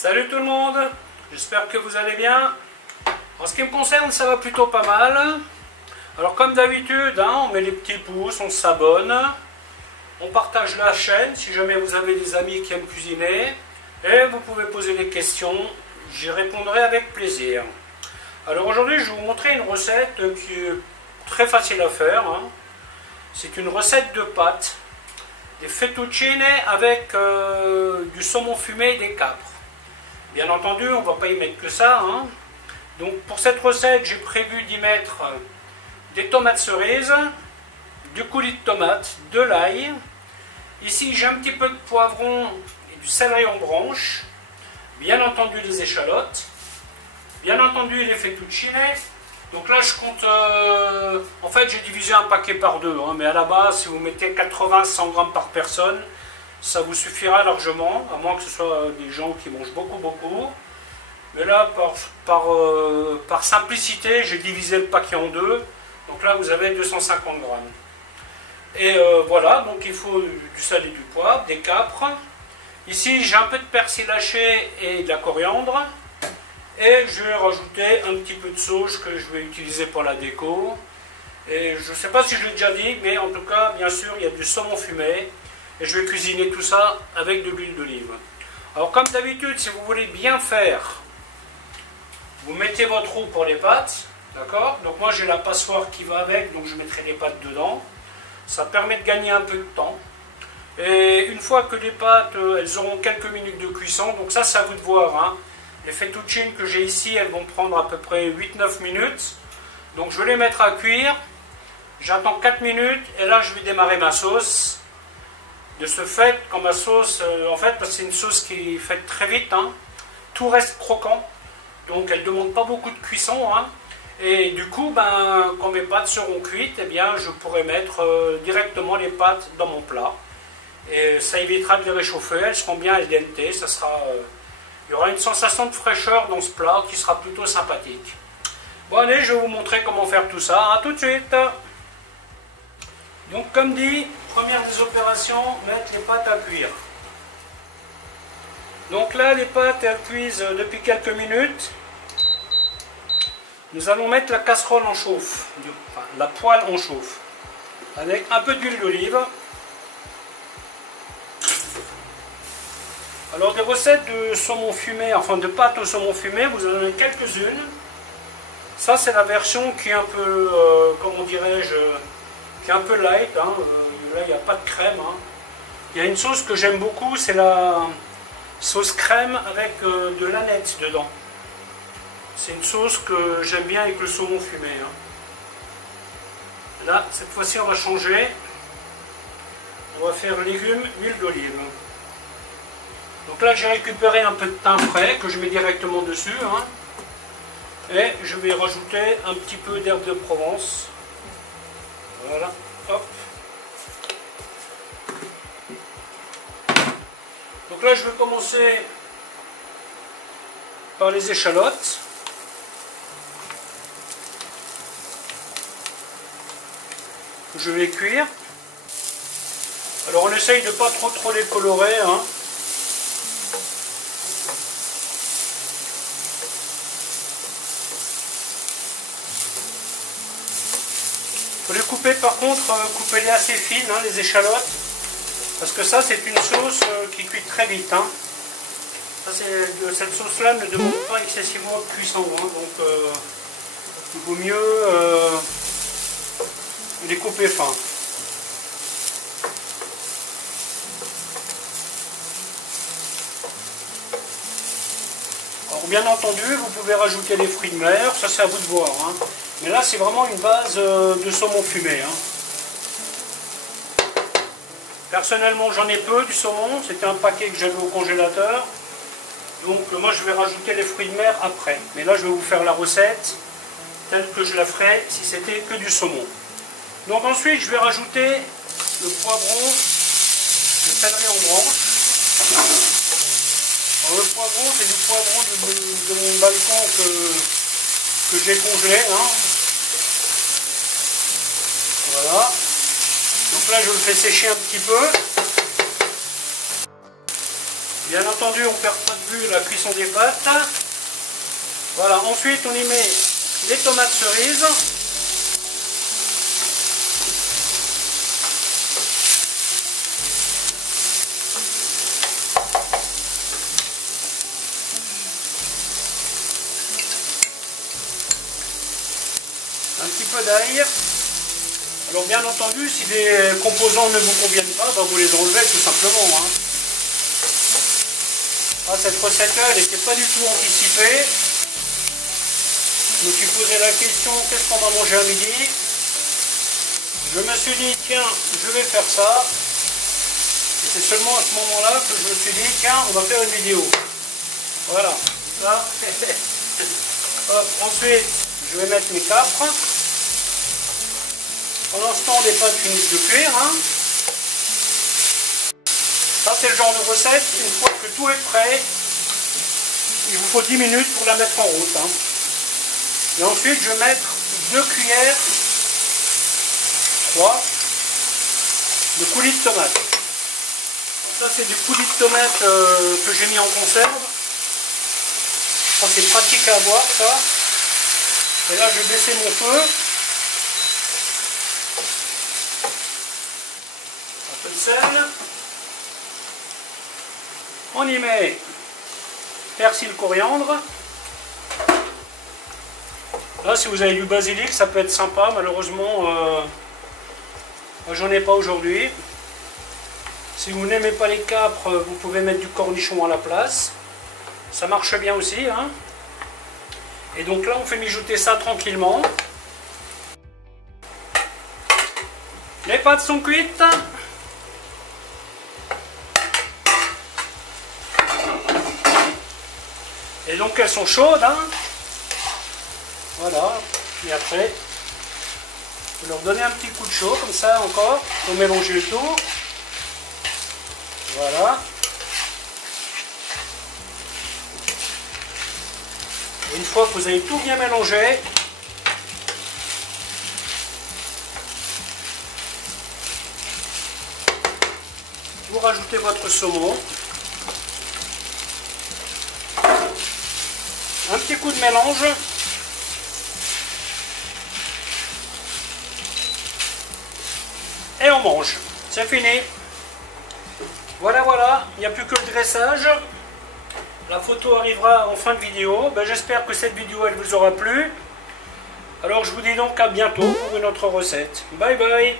Salut tout le monde, j'espère que vous allez bien. En ce qui me concerne, ça va plutôt pas mal. Alors comme d'habitude, on met les petits pouces, on s'abonne, on partage la chaîne si jamais vous avez des amis qui aiment cuisiner. Et vous pouvez poser des questions, j'y répondrai avec plaisir. Alors aujourd'hui, je vais vous montrer une recette qui est très facile à faire. C'est une recette de pâtes, des fettuccine avec du saumon fumé et des capres. Bien entendu, on ne va pas y mettre que ça. Donc pour cette recette, j'ai prévu d'y mettre des tomates cerises, du coulis de tomate, de l'ail. Ici, j'ai un petit peu de poivron et du céleri en branche. Bien entendu, les échalotes. Bien entendu, les fettuccine. Donc là, je compte... en fait, j'ai divisé un paquet par deux. Mais à la base, si vous mettez 80-100 grammes par personne, ça vous suffira largement, à moins que ce soit des gens qui mangent beaucoup. Mais là, par simplicité, j'ai divisé le paquet en deux. Donc là, vous avez 250 grammes. Et voilà, donc il faut du sel et du poivre, des capres. Ici, j'ai un peu de persil haché et de la coriandre. Et je vais rajouter un petit peu de sauge que je vais utiliser pour la déco. Et je ne sais pas si je l'ai déjà dit, mais en tout cas, bien sûr, il y a du saumon fumé. Et je vais cuisiner tout ça avec de l'huile d'olive. Alors comme d'habitude, si vous voulez bien faire, vous mettez votre eau pour les pâtes, d'accord? Donc moi j'ai la passoire qui va avec, donc je mettrai les pâtes dedans. Ça permet de gagner un peu de temps. Et une fois que les pâtes, elles auront quelques minutes de cuisson, donc ça c'est à vous de voir. Les fettuccine que j'ai ici, elles vont prendre à peu près 8-9 minutes. Donc je vais les mettre à cuire. J'attends 4 minutes et là je vais démarrer ma sauce. De ce fait, quand ma sauce, en fait, parce que c'est une sauce qui est faite très vite, tout reste croquant, donc elle ne demande pas beaucoup de cuisson, et du coup, quand mes pâtes seront cuites, eh bien, je pourrai mettre directement les pâtes dans mon plat, et ça évitera de les réchauffer, elles seront bien al dente, il y aura une sensation de fraîcheur dans ce plat qui sera plutôt sympathique. Bon allez, je vais vous montrer comment faire tout ça, à tout de suite. Donc comme dit, première des opérations, mettre les pâtes à cuire. Donc là, les pâtes, elles cuisent depuis quelques minutes. Nous allons mettre la casserole en chauffe, enfin, la poêle en chauffe, avec un peu d'huile d'olive. Alors des recettes de saumon fumé, enfin de pâtes au saumon fumé, vous en avez quelques-unes. Ça c'est la version qui est un peu, comment dirais-je, qui est un peu light, là il n'y a pas de crème. Il y a une sauce que j'aime beaucoup, c'est la sauce crème avec de l'aneth dedans. C'est une sauce que j'aime bien avec le saumon fumé. Là, cette fois-ci, on va changer. On va faire légumes, huile d'olive. Donc là, j'ai récupéré un peu de thym frais que je mets directement dessus. Et je vais rajouter un petit peu d'herbe de Provence. Voilà, hop. Donc là, je vais commencer par les échalotes. Je vais cuire. Alors on essaye de ne pas trop les colorer. Faut les couper par contre, coupez-les assez fines, les échalotes. Parce que ça, c'est une sauce qui cuit très vite. Cette sauce-là ne demande pas excessivement de cuisson. Donc, il vaut mieux les couper fins. Alors, bien entendu, vous pouvez rajouter les fruits de mer. Ça, c'est à vous de voir. Mais là, c'est vraiment une base de saumon fumé. Personnellement, j'en ai peu du saumon, c'était un paquet que j'avais au congélateur. Donc moi, je vais rajouter les fruits de mer après. Mais là, je vais vous faire la recette telle que je la ferais si c'était que du saumon. Donc ensuite, je vais rajouter le poivron, le céleri en branche. Alors, le poivron, c'est du poivron de mon balcon que j'ai congelé. Voilà. Donc là, je le fais sécher un petit peu. Bien entendu, on ne perd pas de vue la cuisson des pâtes. Voilà, ensuite on y met les tomates cerises. Un petit peu d'ail. Alors bien entendu, si les composants ne vous conviennent pas, bah vous les enlevez tout simplement. Hein. Ah, cette recette-là, elle n'était pas du tout anticipée. Je me suis posé la question, qu'est-ce qu'on va manger à midi? Je me suis dit, tiens, je vais faire ça. Et c'est seulement à ce moment-là que je me suis dit, tiens, on va faire une vidéo. Voilà. Ça. Hop, ensuite, je vais mettre mes capres. Pendant ce temps, les pâtes finissent de cuire. Hein. Ça, c'est le genre de recette. Une fois que tout est prêt, il vous faut 10 minutes pour la mettre en route. Hein. Et ensuite, je vais mettre 2 cuillères, 3, de coulis de tomate. Ça, c'est du coulis de tomate que j'ai mis en conserve. Ça, c'est pratique à avoir, ça. Et là, je vais baisser mon feu. Un peu de sel. On y met persil, coriandre. Là, si vous avez du basilic, ça peut être sympa. Malheureusement, j'en ai pas aujourd'hui. Si vous n'aimez pas les capres, vous pouvez mettre du cornichon à la place. Ça marche bien aussi. Hein. Et donc là, on fait mijoter ça tranquillement. Les pâtes sont cuites. Et donc elles sont chaudes. Hein. Voilà. Et après, vous leur donnez un petit coup de chaud, comme ça encore, pour mélanger le tout. Voilà. Et une fois que vous avez tout bien mélangé, vous rajoutez votre saumon. Un petit coup de mélange. Et on mange. C'est fini. Voilà, voilà. Il n'y a plus que le dressage. La photo arrivera en fin de vidéo. Ben, j'espère que cette vidéo elle vous aura plu. Alors je vous dis donc à bientôt pour une autre recette. Bye bye.